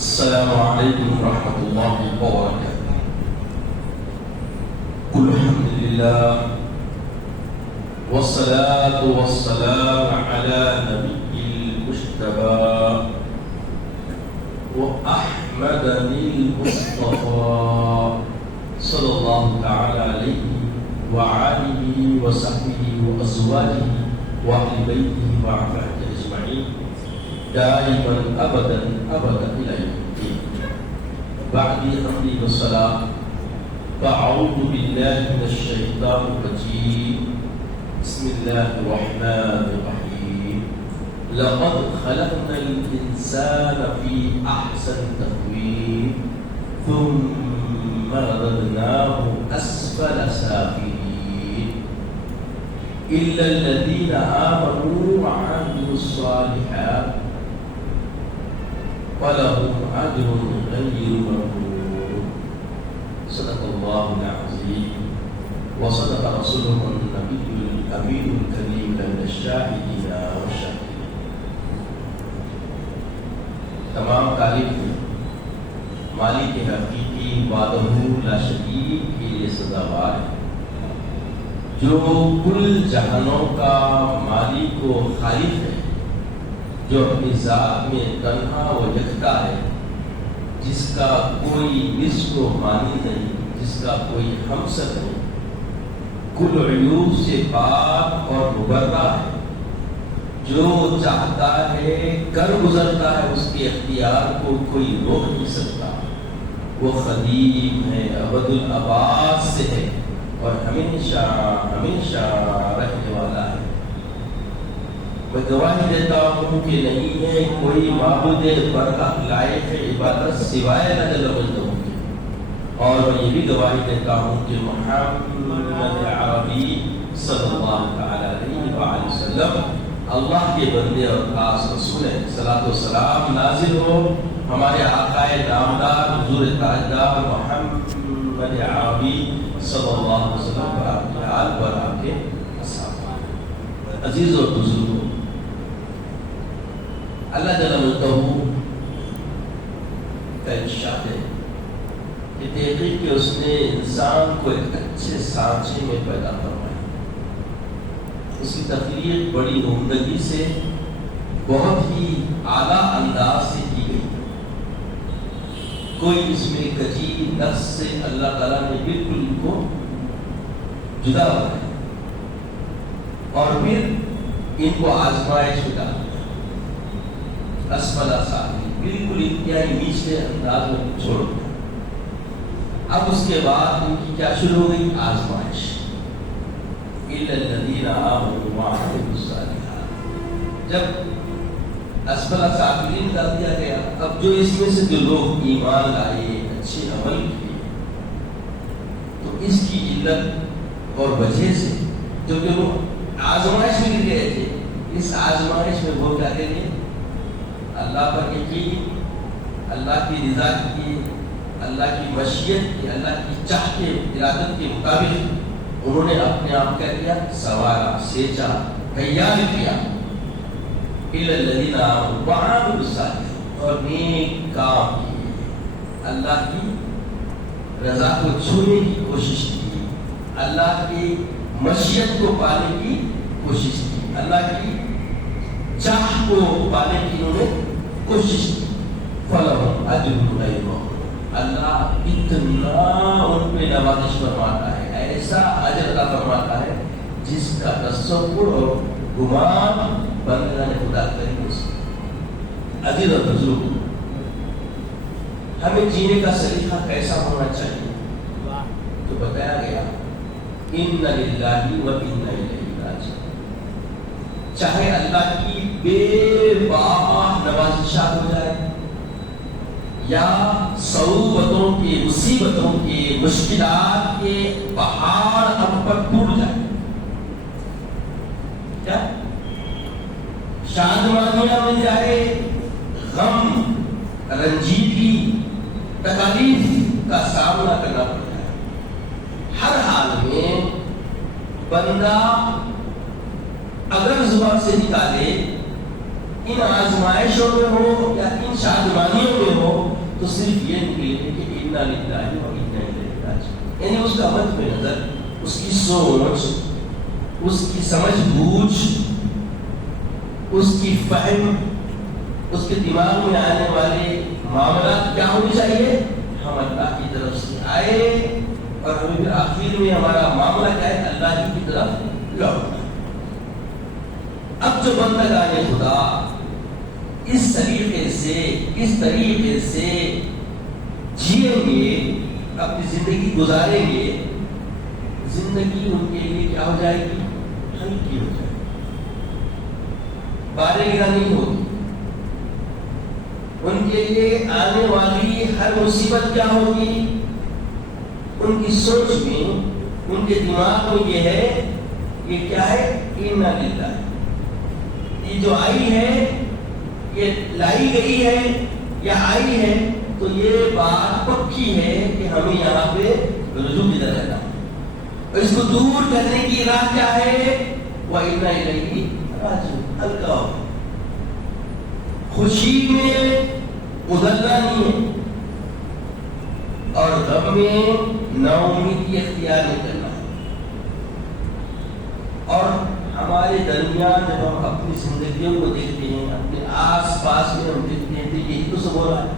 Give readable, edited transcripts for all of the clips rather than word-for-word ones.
السلام عليكم ورحمة الله وبركاته. قل الحمد لله والصلاة والسلام على نبي المجتبى وأحمد المصطفى صلى الله تعالى عليه وآله وصحبه وأزواجه وأهل بيته وعفاته أجمعين دائما أبدا أبدا إلى يوم الدين. بعد أمري والصلاة فأعوذ بالله من الشيطان الرجيم. بسم الله الرحمن الرحيم. لقد خلقنا الإنسان في أحسن تقويم ثم رددناه أسفل سافلين إلا الذين آمنوا وعملوا الصالحات وَلَهُمْ أَجْرٌ غَيْرُ مَمْنُونٍ. صدق الله العظيم وصدق رسوله النبي الأمين الكريم من الشاهدين والشاكرين. تمام تعریف مالک حقیقی وحدہ لا شریک کے لیے سزاوار ہے، جو کل جہانوں کا مالک و خالق ہے، جو اپنی ذات میں تنہا و یکتا ہے، جس کا کوئی مثل و مانی نہیں، جس کا کوئی ہمسر نہیں، کل عیوب سے پاک اور مبرہ ہے، جو چاہتا ہے کر گزرتا ہے، اس کے اختیار کو کوئی روک نہیں سکتا، وہ قدیم ہے، ابد الآباد سے ہے اور ہمیشہ ہمیشہ رہنے والا ہے۔ میں گواہی دیتا ہوں کہ نہیں ہے کوئی معبود برحق لائق عبادت سوائے اللہ جل وجلہ کے، اور میں یہ بھی گواہی دیتا ہوں کہ محمد عربی صلی اللہ تعالی علیہ وآلہ وسلم اللہ کے بندے اور خاص رسول ہیں۔ صلاۃ و سلام نازل ہو ہمارے آقا نامدار حضور تاجدار محمد عربی صلی اللہ علیہ وسلم پر، آپ کے آل پر، آپ کے اصحاب پر۔ عزیز اور بزرگوں، اللہ جل وجلہ کا ارشاد ہے کہ تحقیق کہ اس نے انسان کو ایک اچھے سانچے میں پیدا فرمایا، اس کی تخلیق بڑی عمدگی سے بہت ہی اعلیٰ انداز سے کی گئی، کوئی اس میں کجی نفس سے اللہ تعالیٰ نے بالکل ان کو جدا بنایا اور پھر ان کو آزمائش میں ڈالا، اسفل سافلین، بالکل انتہائی نیچے انداز میں چھوڑ دیا۔ اب اس کے بعد ان کی کیا شروع ہو گئی؟ آزمائش۔ اِلَّا الَّذِينَ آمَنُوا وَعَمِلُوا الصَّالِحَاتِ، جب اسفل سافلین ڈال دیا گیا، اب جو اس میں سے جو لوگ ایمان لائے، اچھے عمل کیے، تو اس کی علت اور وجہ سے جو وہ آزمائش میں گر گئے تھے، اس آزمائش میں وہ کیا کریں؟ اللہ پر یقین، اللہ کی رضا کی، اللہ کی مشیت کی، اللہ کی چاہ کے ارادت کے مطابق انہوں نے اپنے آپ کیا کیا؟ سوارا، سیچا، تیار کیا۔ إِلَّا الَّذِينَ آمَنُوا وَعَمِلُوا الصَّالِحَاتِ، اور نیک کام کیے، اللہ کی رضا کو چھونے کی کوشش کی، اللہ کی مشیت کو پانے کی کوشش کی، اللہ کی چاہ کو پانے کی انہوں نے کوشش کی۔ فَلَهُمْ أَجْرٌ غَيْرُ مَمْنُونٍ، اللہ اتنا ان پہ نوازش فرماتا ہے، ایسا اجر عطا فرماتا ہے جس کا تصور اور گمان بندہ نے خدا کریں گے۔ عزیز اور بزرگ، ہمیں جینے کا سلیقہ کیسا ہونا چاہیے؟ تو بتایا گیا اِنَّ لِلَّهِ وَإِنَّ إِلَيْهِ راجعون، چاہے اللہ کی بے باہا نوازشات ہو جائے یا صعوبتوں کے، مصیبتوں کے، مشکلات کے پہاڑ ہم پر ٹوٹ جائے، کیا شادمانیاں مل جائے، غم، رنجیدگی، تکالیف کا سامنا کرنا پڑ جائے، ہر حال میں بندہ اگر زبان سے نکالے ان آزمائشوں میں ہو یا ان شادمانیوں میں ہو صرف یہ نکلے کہ انا للہ و انا الیہ راجعون، یعنی اس کا مد نظر، اس کی سوچ، اس کی سمجھ بوجھ، اس کی فہم، اس کے دماغ میں آنے والے معاملات کیا ہونے چاہیے؟ ہم اللہ کی طرف سے آئے اور ہمیں پھر آخر میں ہمارا معاملہ کیا ہے؟ اللہ ہی کی طرف لوٹنا۔ اب جو بندگان خدا اس طریقے سے جیئیں گے، اپنی زندگی گزاریں گے، زندگی ان کے لیے کیا ہو جائے گی؟ ہلکی ہو جائے گی، بارے گرا نہیں ہوگی۔ ان کے لیے آنے والی ہر مصیبت کیا ہوگی؟ ان کی سوچ میں، ان کے دماغ میں یہ ہے، یہ کیا ہے؟ انا للہ، یہ جو آئی ہے، یہ لائی گئی ہے یا آئی ہے، تو یہ بات پکی ہے کہ ہمیں یہاں پہ رجوع کدھر رہنا، اور اس کو دور کرنے کی راہ کیا ہے؟ وَإِنَّا إِلَيْهِ راجعون۔ ہلکا ہو، خوشی میں ادھرنا نہیں ہے اور غم میں نا امیدی اختیار نہیں کرنا ہے۔ اور ہمارے درمیان جب ہم اپنی زندگیوں کو دیکھتے ہیں، اپنے آس پاس میں ہم دیکھتے ہیں، تو یہی تو سب ہو رہا ہے۔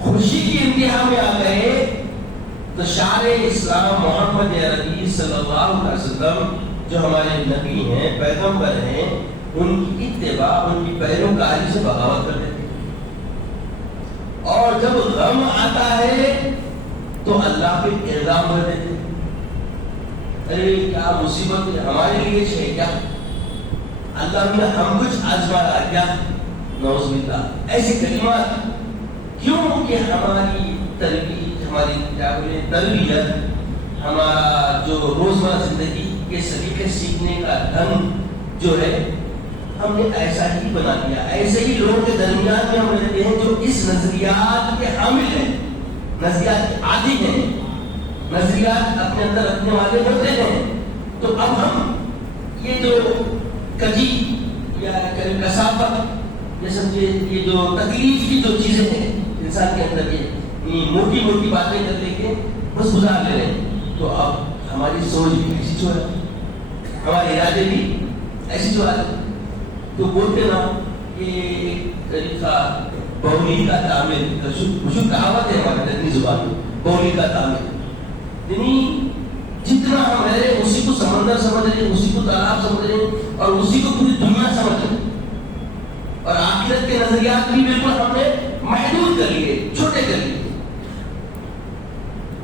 خوشی کی انتہا میں آ گئے تو شار اسلام محمد عربی صلی اللہ علیہ وسلم جو ہمارے نبی ہیں، پیغمبر ہیں، ان کی اتباع، ان کی پیروکاری سے بغاوت کر دیتے ہیں۔ اور جب غم آتا ہے تو اللہ پہ الزام کر دیتے ہیں، ارے کیا مصیبت ہے، ہمارے لیے ہے کیا، اللہ نے ہم کچھ آزمایا کیا، نعوذ باللہ، ایسے کلمات۔ کیوں کہ ہماری تربیت، ہمارا جو روزمرہ زندگی کے سلیقے سیکھنے کا ڈھنگ جو ہے، ہم نے ایسا ہی بنا دیا۔ ایسے ہی لوگوں کے درمیان میں ہم رہتے ہیں جو اس نظریات کے حامل ہیں، نظریات کے عادی ہیں، نظریات اپنے اندر رکھنے والے ہوتے ہیں۔ تو اب ہم یہ جو کجی یا کثافت، یہ سمجھے، یہ جو تکلیف کی جو چیزیں ہیں انسان کے اندر، یہ موٹی موٹی باتیں کر لے کے بس گزار لے رہے ہیں۔ تو اب ہماری سوچ بھی ایسی جو ہے، ہمارے ارادے بھی ایسی جو ہے، تو بولتے نا کہ ایک طریقہ بولی کا تعمیر، مشہور کہاوت ہے ہمارے اپنی زبان میں، بولی کا تعمیر، یعنی جتنا ہم رہ رہے ہیں اسی کو سمندر سمجھ رہے ہیں، اسی کو تالاب سمجھ رہے ہیں، اور اسی کو پوری دنیا سمجھ رہے ہیں، اور آخرت کے نظریات بھی بالکل ہم نے محدود کر لیے، چھوٹے کر لیے۔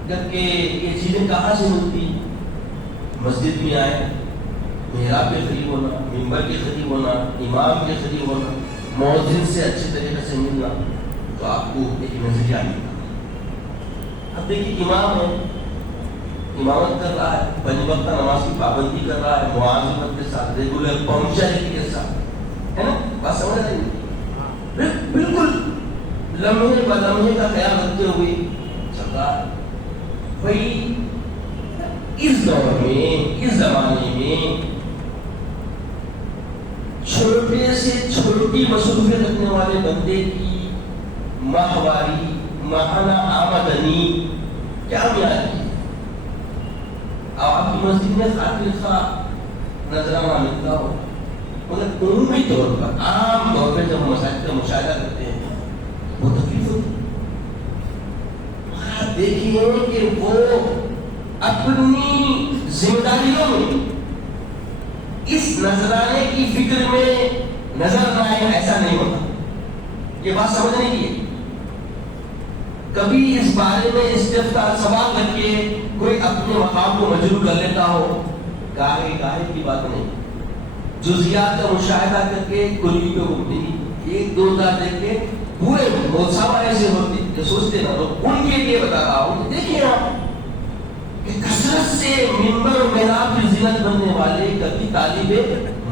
جبکہ یہ چیزیں کہاں سے ملتی؟ مسجد میں آئے، محراب کے قریب ہونا، ممبر کے قریب ہونا، امام کے قریب ہونا، مؤذن سے اچھے طریقے سے ملنا، تو آپ کو ایک نظریہ ملتا۔ اب دیکھیے، امام ہے، امامت کر رہا ہے، پنج وقتہ نماز کی پابندی کر رہا ہے، مواظبت کے ساتھ، ریگولر پنکچویلٹی کے ساتھ، ہے نا، بات سمجھ رہے ہیں؟ بالکل لمحے ب لمحے کا خیال رکھتے ہوئے چل رہا ہے۔ بھائی اس دور میں، اس زمانے میں چھوٹے سے چھوٹی مصروفیت رکھنے والے بندے کی ماہواری، ماہانہ آمدنی کیا معیار ہے؟ آپ کی مسجد میں خاطر خواہ نظرانہ ملتا ہو، مگر عمومی طور پر، عام طور پہ جب مساجد کا مشاہدہ کرتے ہیں وہ تکلیف ہوتی ہے۔ آپ دیکھیے کہ وہ اپنی ذمہ داریوں میں اس نذرانے کی فکر میں نظر نہ آئے، ایسا نہیں ہوتا۔ یہ بات سمجھنے کی ہے۔ کبھی اس بارے میں استفسار سوال کر کے کوئی اپنے مقام کو مجروح کر لیتا ہو، گاہے گاہے کی بات نہیں، جزیات کا مشاہدہ کر کے کلی پہ گفتگی، ایک دو تا دیکھ کے پورے ملزمہ ایسے ہوتے جو سوچتے نہ تو ان کے لیے بتا رہا ہوں۔ دیکھیے آپ کہ کثرت سے ممبر و محراب کی زینت بننے والے کبھی طالب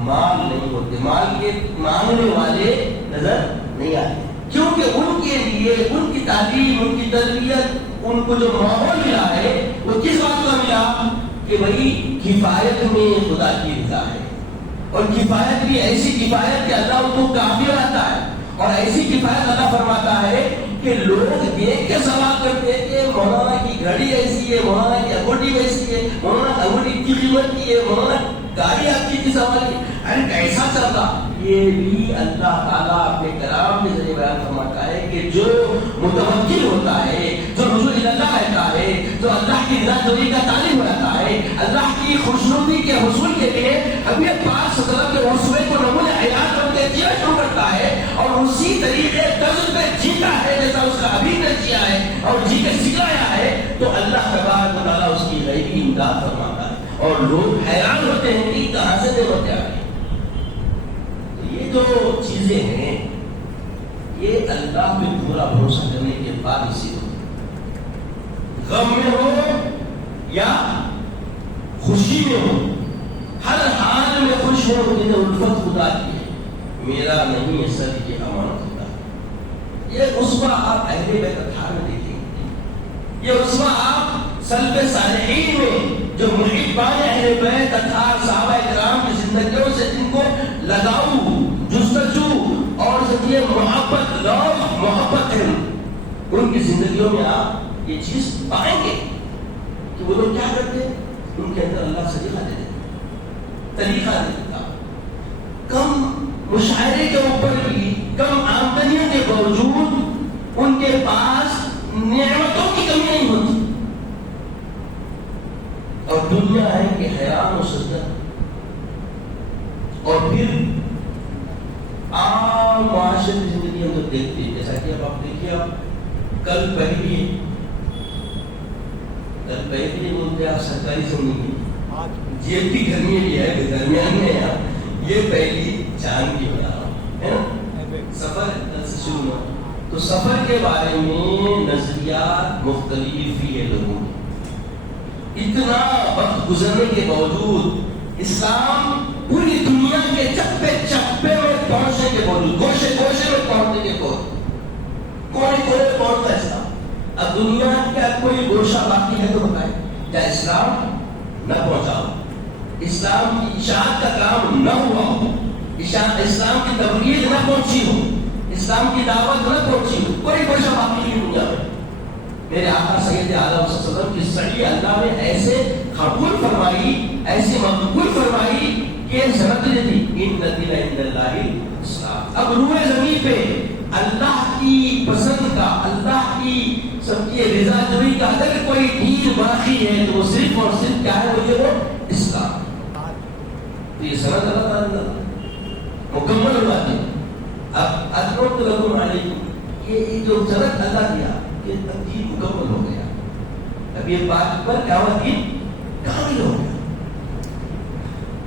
مال نہیں ہوتے، مال کے مانگنے والے نظر نہیں آتے، کیونکہ ان کے لیے ان کی تعلیم، ان کی تربیت، ان کو جو ماحول ملا ہے وہ کس بات کا ملا کہ بھائی کفایت میں خدا کی رضا ہے، اور کفایت بھی ایسی کفایت کہ اللہ ان کو کافی بناتا ہے، اور ایسی کفایت اللہ فرماتا ہے کہ لوگ دیکھ کے سوال کرتے ہیں کہ مولانا کی گھڑی ایسی ہے، مولانا کی انگوٹھی ویسی ہے، مولانا انگوٹھی کی قیمت کی ہے، مولانا گاڑی آپ کی کس حوالے کی، ارے کیسا چل رہا؟ یہ بھی اللہ تعالیٰ اپنے کلام کے ذریعے بیان فرماتا ہے کہ جو متوکل ہوتا ہے، جو رجوع اللہ رہتا ہے، جو اللہ کی رضا جوئی کا طالب رہتا ہے، اللہ کی خوشنودی کے حصول کے لیے حبیب پاک صلی اللہ علیہ وسلم کے وصفے کو نمونہ حیات بن کے جینا شروع کرتا ہے اور اسی طریقے طرز پہ جیتا ہے جیسا اس کا حبیب نے جیا ہے اور جی کے سکھایا ہے، تو اللہ تبارک و تعالیٰ اس کی غیبی امداد فرماتا ہے اور لوگ حیران ہوتے ہیں کہ کہاں سے نعمتیں آ گئی۔ یہ جو چیزیں ہیں یہ اللہ پہ پورا بھروسہ کرنے کے بعد اسی ہو، غم میں ہو یا خوشی میں ہو، ہر حال میں خوش ہو، جنہیں الفت خدا کی ہے، میرا نہیں ہے سر یہ امانت خدا۔ یہ اسوہ آپ اہل بیت اطہار میں دیکھیں گے، یہ اسوہ آپ سلف صالحین میں جو محبان اہل بیت اطہار صحابہ کرام کی زندگیوں سے جن کو لگاؤ، جستجو اور یہ محبت، لوگ محبت ہے، ان کی زندگیوں میں آپ یہ چیز پائیں گے کہ وہ لوگ کیا کرتے ہیں، ان کے اندر اللہ سلیقہ دے دیتا، طریقہ دے دیتا، کم مشاہرے کے اوپر بھی، کم آمدنیوں کے باوجود ان کے پاس نعمتوں کی کمی نہیں ہوتی، اور دنیا ہے کہ حیران و سجدہ۔ اور پھر عام معاشرتی زندگی ہم جب دیکھتے ہیں، جیسا کہ اب آپ دیکھیے، اب کل پہلی بولتے ہیں آپ سرکاری زندگی، جیب کی گرمی بھی ہے کہ درمیان میں یہ پہلی چاند کی بنا ہے نا، سفر سے شروع ہوا، تو سفر کے بارے میں نظریات مختلف ہی ہے لوگوں کے، اتنا وقت گزرنے کے باوجود اسلام پوری دنیا کے چپے چپے میں پہنچنے کے باوجود، گوشے گوشے میں پہنچنے کے باوجود، کونے کونے میں پہنچتا ہے اسلام۔ اب دنیا کا کوئی گوشہ باقی ہے تو بتائیں، کیا اسلام نہ پہنچا ہو، اسلام کی اشاعت کا کام نہ ہوا ہو، اسلام کی تبلیغ نہ پہنچی ہو، اسلام کی دعوت نہ پہنچی ہو، کوئی گوشہ باقی نہیں دنیا میں۔ میرے آقا سید عالم صلی اللہ علیہ وسلم کی سڑی اللہ نے ایسے قبول فرمائی، ایسے مقبول فرمائی کہ سند دی ان الدین عند اللہ الاسلام۔ اب روئے زمین پہ اللہ کی پسند کا، اللہ کی سب کی رضا جوئی کا اگر کوئی دین باقی ہے تو وہ صرف اور صرف کیا ہے، وہ اسلام۔ تو یہ سند اللہ تعالیٰ مکمل ہو جاتی ہے۔ اب اکملت لکم علیکم، یہ جو سند اللہ دیا یہ دین مکمل ہو گیا، اب یہ بات پر کیا ہوا، دین کامل ہو گیا۔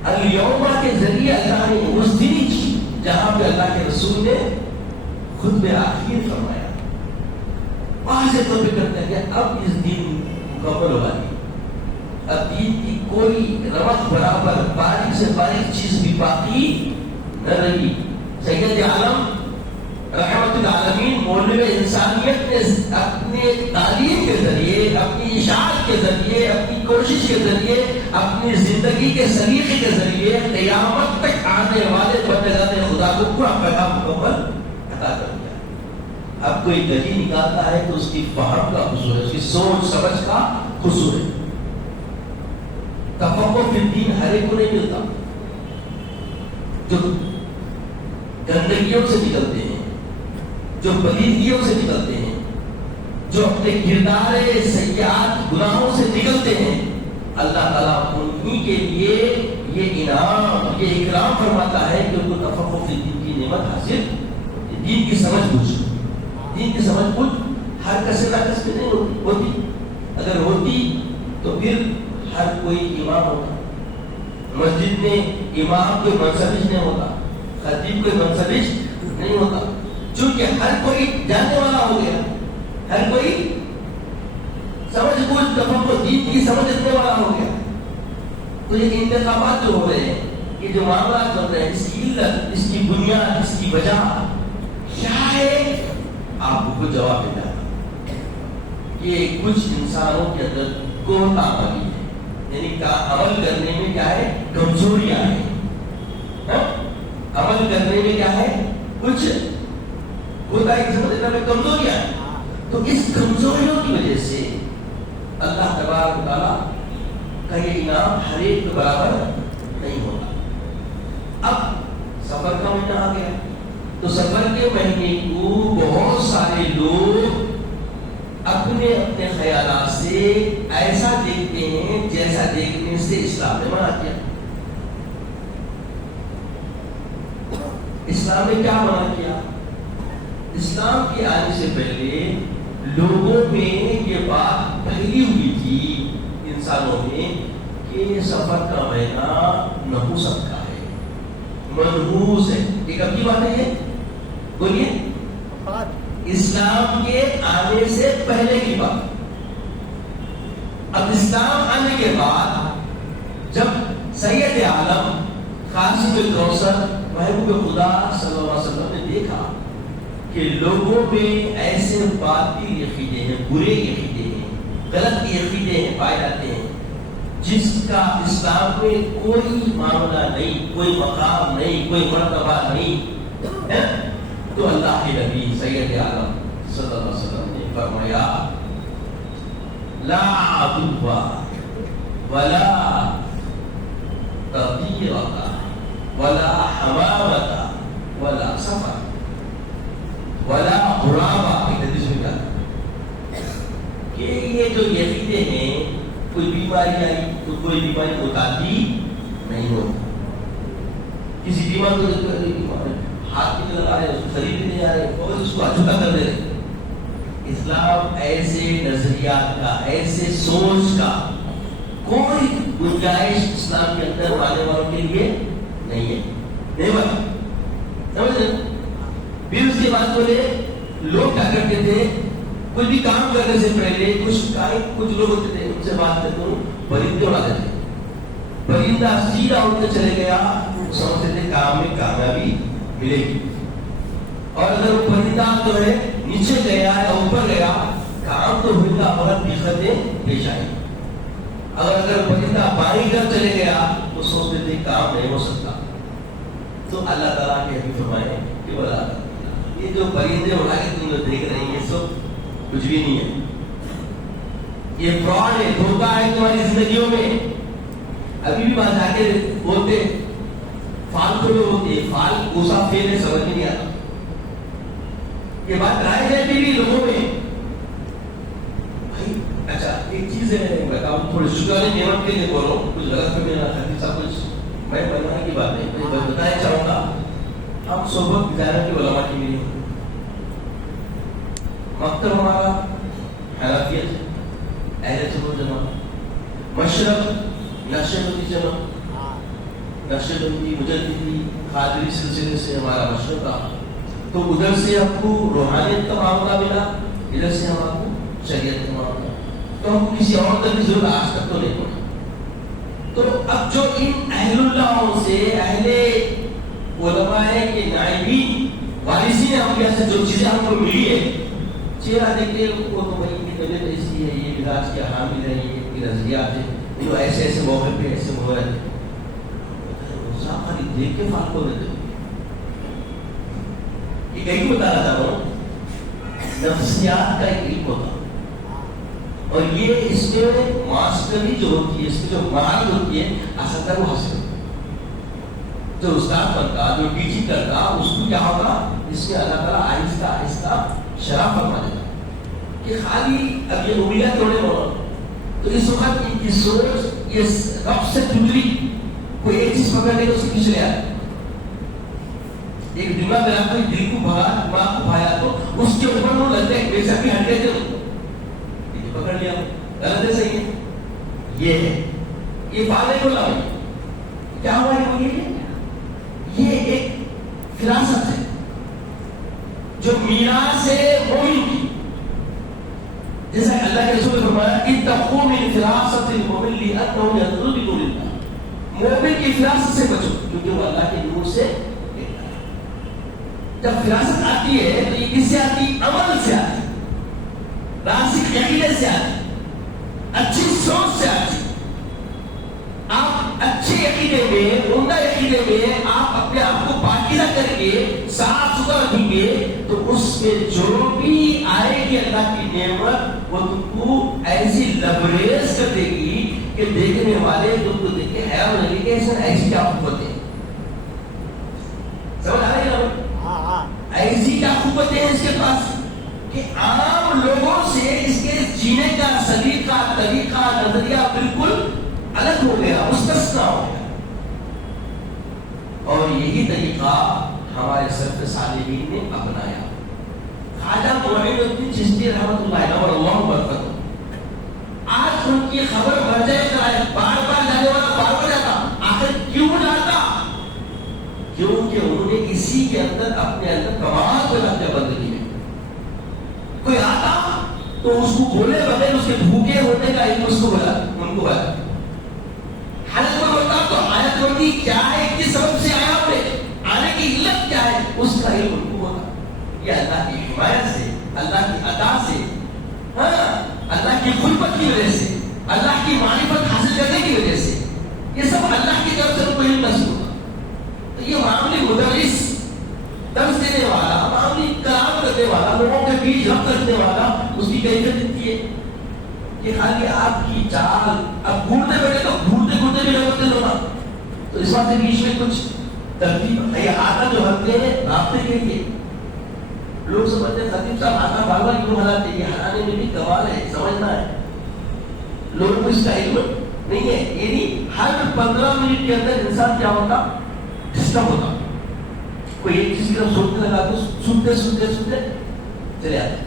الیوم کے ذریعے اللہ نے اس دن جہاں پہ اللہ کے رسول نے خطبہ آخر فرمایا، واضح طور پہ کرتا ہے کہ اب اس دن مکمل ہوا ہے، اب دین کی کوئی رمق برابر باریک سے باریک چیز بھی باقی نہ رہی۔ سید عالم رحمت العالمین مولوی انسانیت نے اپنے تعلیم کے ذریعے، اپنی اشاعت کے ذریعے، اپنی کوشش کے ذریعے، اپنی زندگی کے سلیقے کے ذریعے قیامت تک آنے والے بندگان خدا کو پورا پیغام مکمل عطا کر دیا۔ اب کوئی گلی نکالتا ہے تو اس کی فہم کا قصور ہے، اس کی سوچ سمجھ کا قصور ہے۔ تفقہ فی الدین ہر ایک کو نہیں ملتا، جو گندگیوں سے نکلتے ہیں، جو پلیدیوں سے نکلتے ہیں، جو اپنے کردار سیئات گناہوں سے نکلتے ہیں، اللہ تعالیٰ انہی کے لیے یہ انعام، یہ اکرام فرماتا ہے کہ ان کو تفقہ فی الدین کی نعمت حاصل، دین کی سمجھ بوجھ، دین کی سمجھ بوجھ ہر کس نہ کس میں نہیں ہوتی، اگر ہوتی تو پھر ہر کوئی امام ہوتا، مسجد میں امام کوئی منصبش نہیں ہوتا، خطیب کوئی منصبش نہیں ہوتا، چونکہ ہر کوئی جاننے والا ہو گیا، ہر کوئی سمجھ بوجھ تفقہ دین کی سمجھ رکھنے والا ہو گیا۔ تو یہ انتخابات جو ہو رہے ہیں، یہ جو معاملات چل رہے ہیں، اس کی علت، اس کی بنیاد، اس کی وجہ کیا ہے، آپ کو جواب مل جاتا کہ کچھ انسانوں کے اندر کوتا پنی ہے، یعنی عمل کرنے میں کیا ہے، کمزوریاں ہیں، عمل کرنے میں کیا ہے، کچھ ہوتا ہے کہ میں کمزوریاں ہیں، تو اس کمزوریوں کی وجہ سے اللہ تبارک و تعالیٰ کا یہ انعام ہر ایک کے برابر نہیں ہوتا۔ اب سفر کا مہینہ آ گیا تو سفر کے مہینے کو بہت سارے لوگ اپنے اپنے خیالات سے ایسا دیکھتے ہیں جیسا دیکھنے سے اسلام نے منع کیا۔ اسلام نے کیا منع کیا؟ اسلام کے آنے سے پہلے لوگوں میں یہ بات پھیلی ہوئی تھی انسانوں میں کہ سفر کا مہینہ نحوست کا ہے، منحوس ہے۔ یہ کب کی بات ہے؟ یہ بولیے، اسلام کے آنے سے پہلے کی بات۔ اب اسلام آنے کے بعد جب سید عالم قاسم الکوثر محبوب خدا صلی اللہ علیہ وسلم نے دیکھا کہ لوگوں میں ایسے باطل عقیدے ہیں، برے عقیدے ہیں، غلط عقیدے ہیں پائے جاتے ہیں جس کا اسلام میں کوئی معاملہ نہیں، کوئی مقام نہیں، کوئی مرتبہ نہیں ہے، تو اللہ کے نبی سید عالم صلی اللہ علیہ وسلم نے فرمایا لا عدو ولا تطیرۃ ولا حمامۃ ولا سفر ولا غرابہ، ایک حدیث میں کہا کہ یہ جو عقیدے ہیں کوئی بیماری آئی تو کوئی بیماری متعدی نہیں ہوتی، کسی بیمار کو ہاتھ کی طرف آ رہے ہیں، شریر بھی نہیں آ رہے اور اس کو اچھا کر دے رہے۔ اسلام ایسے نظریات کا، ایسے سوچ کا کوئی گنجائش اسلام کے اندر آنے والوں کے لیے نہیں ہے، نہیں بات سمجھ رہے؟ پھر اس کے بعد بولے لوگ کیا کرتے تھے، کچھ بھی کام کرنے سے پہلے کچھ لوگ ہوتے تھے ان سے بات کرتے ہوں پرندے اڑا دیتے، پرندہ سیدھا اڑ کے چلے گیا، سمجھتے تھے کام میں کامیابی ملے گی، اور اگر وہ پرندہ جو ہے نیچے گیا یا اوپر گیا کام تو ہوگا مگر دقتیں پیش آئی۔ اگر پرندہ بائیں طرف چلے گیا تو سوچتے تھے کام نہیں ہو سکتا۔ تو اللہ تعالیٰ کے حبیب فرمائے کہ بولا یہ جو پرندے اڑا کے تم لوگ دیکھ رہے ہیں یہ سب کچھ بھی نہیں ہے، یہ فراڈ ہے، دھوکہ ہے تمہاری زندگیوں میں۔ ابھی بھی بات آ کے بولتے فال کو لوگ ہوتے ہیں، فال کوسا فیل ہے، سمجھ نہیں آتا، یہ بات رائے جاتی بھی لوگوں میں۔ اچھا ایک چیز ہے بتاؤں، تھوڑے شکر نعمت کے لیے بول رہا ہوں، کچھ غلط کرنے سب کچھ میں بنانے کی بات نہیں، میں بتانا چاہوں گا۔ ہم صحبت گزارنے کی علماء کی بھی مکتب ہمارا حنفیت اہل سنت جماعت، مشرق نقشبندی جماعت، نقشبندی مجددی قادری سلسلے سے ہمارا مشرق تھا، تو ادھر سے ہم کو روحانیت کا معاملہ ملا، ادھر سے ہم آپ کو شریعت کا معاملہ، تو ہم کو کسی اور طرح کی ضرورت آج تک تو نہیں پڑا۔ تو اب جو ان اہل اللہ سے اہل علماء کے نائبین وارثین انبیاء سے جو چیزیں ہم کو ملی ہے، چہرہ دیکھتے وہ تو بھائی کی طبیعت ایسی ہے، یہ مزاج کے حامل ہے، یہ نظریات ہے، یہ ایسے ایسے موقع پہ ایسے ہو رہے ہیں، خالی دیکھ کے فال کو دیتے۔ یہ کہیں بتانا چاہ رہا ہوں، نفسیات کا ایک علم ہوتا، اور یہ اس میں ماسٹری جو ہوتی ہے، اس میں جو مہارت ہوتی ہے اصل تک وہ حاصل ہوتی ہے۔ جو استاد بنتا، جو ٹیچنگ کرتا، اس کو کیا ہوگا، اس میں اللہ تعالیٰ آہستہ آہستہ شراب فرما دیتا کہ خالی اب یہ انگلیاں توڑے ہو، تو اس وقت ان کی سوچ یہ رب سے دوسری کوئی ایک چیز پکڑ لے تو اس کی پیچھے لے آتا، ایک دماغ میں کوئی دل کو بھگا، دماغ کو بھایا تو اس کے اوپر وہ لگتا ہے ویسا بھی ہٹ لیتے ہو، پکڑ لیا، غلط ہے صحیح ہے، یہ ہے، یہ بات نہیں بولا کیا ہوا ہے، بولیے یہ ایک فراست ہے جو میراث ہے مومن کی، جیسا اللہ کے رسول نے فرمایا اتقوا من فراست المؤمن لأنه ينظر بنور اللہ، مومن کی فراست سے بچو کیونکہ وہ اللہ کے نور سے دیکھتا ہے۔ جب فراست آتی ہے تو یہ کس سے آتی؟ عمل سے آتی، راسخ عقیدے سے آتی، اچھی سوچ سے آتی۔ آپ اچھے عقیدے میں، عمدہ عقیدے میں آپ اپنے آپ کو پاکیزہ کر کے صاف ستھرا رکھیں گے تو اس میں جو بھی آئے گی اللہ کی نعمت وہ تم کو ایسی لبریز کر دے گی کہ دیکھنے والے تم کو دیکھ کے حیران لگے کہ اس میں ایسی کیا قوت ہے. سمجھ آ رہی ہے؟ ایسی کیا قوتیں ہیں اس کے پاس کہ عام لوگوں سے اس کے جینے کا سلیقہ طریقہ نظریہ بالکل الگ ہو گیا, مستثنا ہو گیا. اور یہی طریقہ ہمارے سلف صالحین نے اپنایا. خواجہ معین الدین چشتی رحمۃ اللہ علیہ اور اللہ برکتہ, آج ان کی خبر بڑھ جائے کرائے, بار بار جانے والا بار بار جاتا. آخر کیوں جاتا؟ کیونکہ انہوں نے اسی کے اندر اپنے اندر کمال کو رکھتے بندگی میں. کوئی آتا تو اس کو بولے بغیر اس کے بھوکے ہونے کا علم اس کو بولا, ان کو بولا. حالت میں ہوتا تو آیت ہوتی کیا ہے, کس سبب سے آیا آپ نے, آنے کی علت کیا ہے, اس کا علم ان کو ہوتا. یہ اللہ کی حمایت سے, اللہ کی عطا سے, ہاں اللہ کی قربت کی وجہ سے, اللہ کی معرفت حاصل کرنے کی وجہ سے, یہ سب اللہ کی طرف سے ان کو علم نصیب ہوتا. تو یہ معاملی مدرس, درس دینے والا, معاملی کلام کرنے والا, لوگوں کے بیچ ربط رکھنے والا, اس کی کیفیت دیتی ہے کہ خالی آپ کی چال اب گھومتے بیٹھے تو گھومتے گھومتے بھی رہتے لوگ. تو اس بات کے بیچ میں کچھ ترتیب یہ آتا جو ہنتے ہیں رابطے کے لیے. لوگ سمجھتے ہیں خطیب صاحب آتا بار بار کیوں ہلاتے, یہ ہلانے میں بھی کمال ہے, سمجھنا ہے. لوگوں کو اس کا علم نہیں ہے. یعنی ہر 15 منٹ کے اندر انسان کیا ہوتا, ڈسٹرب ہوتا. کوئی ایک چیز کی طرف سوچنے لگا تو سنتے سنتے سنتے چلے آتے.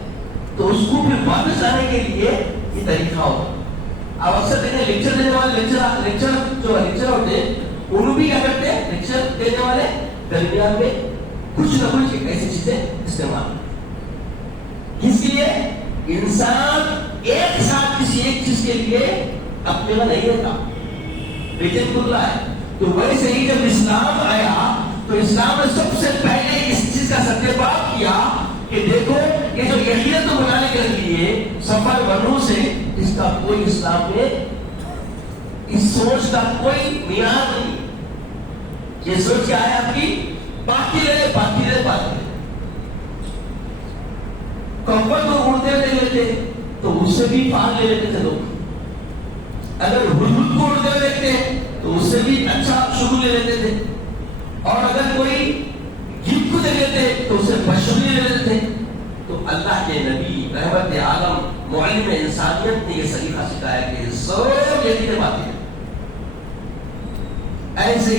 تو اس کو پھر واپس آنے کے لیے یہ طریقہ ہوتا. اب اکثر دیکھیں لیکچر دینے والے لیکچر ہوتے ہیں, انہوں بھی کیا کرتے ہیں, لیکچر دینے والے درمیان میں کچھ نہ کچھ ایسی چیزیں استعمال. اس لیے انسان ایک ساتھ کسی ایک چیز کے لیے اپنے میں نہیں رہتا, بیچن کھل رہا ہے. تو ویسے ہی جب اسلام آیا تو اسلام نے سب سے پہلے اس چیز کا ستیہ کیا کہ دیکھو یہ جو یقینت کو بنانے کے لیے سفر بنو سے, اس کا کوئی اسلام میں اس سوچ کا کوئی معیار نہیں. یہ سوچ کیا ہے آپ کی, باقی رہے. کمبل کو اڑتے ہوئے لیتے تو اس سے بھی پار لے لیتے تھے لوگ. اگر ہدہد کو اڑتے ہوئے دیکھتے تو اس سے بھی اچھا شکر لے لیتے تھے. اور اگر کوئی گیت کو دے لیتے تو اسے بشری لے لیتے تھے. تو اللہ کے نبی رحمت عالم معلم انسانیت نے یہ سلیقہ سکھایا کہ سب یقین باتیں ایسے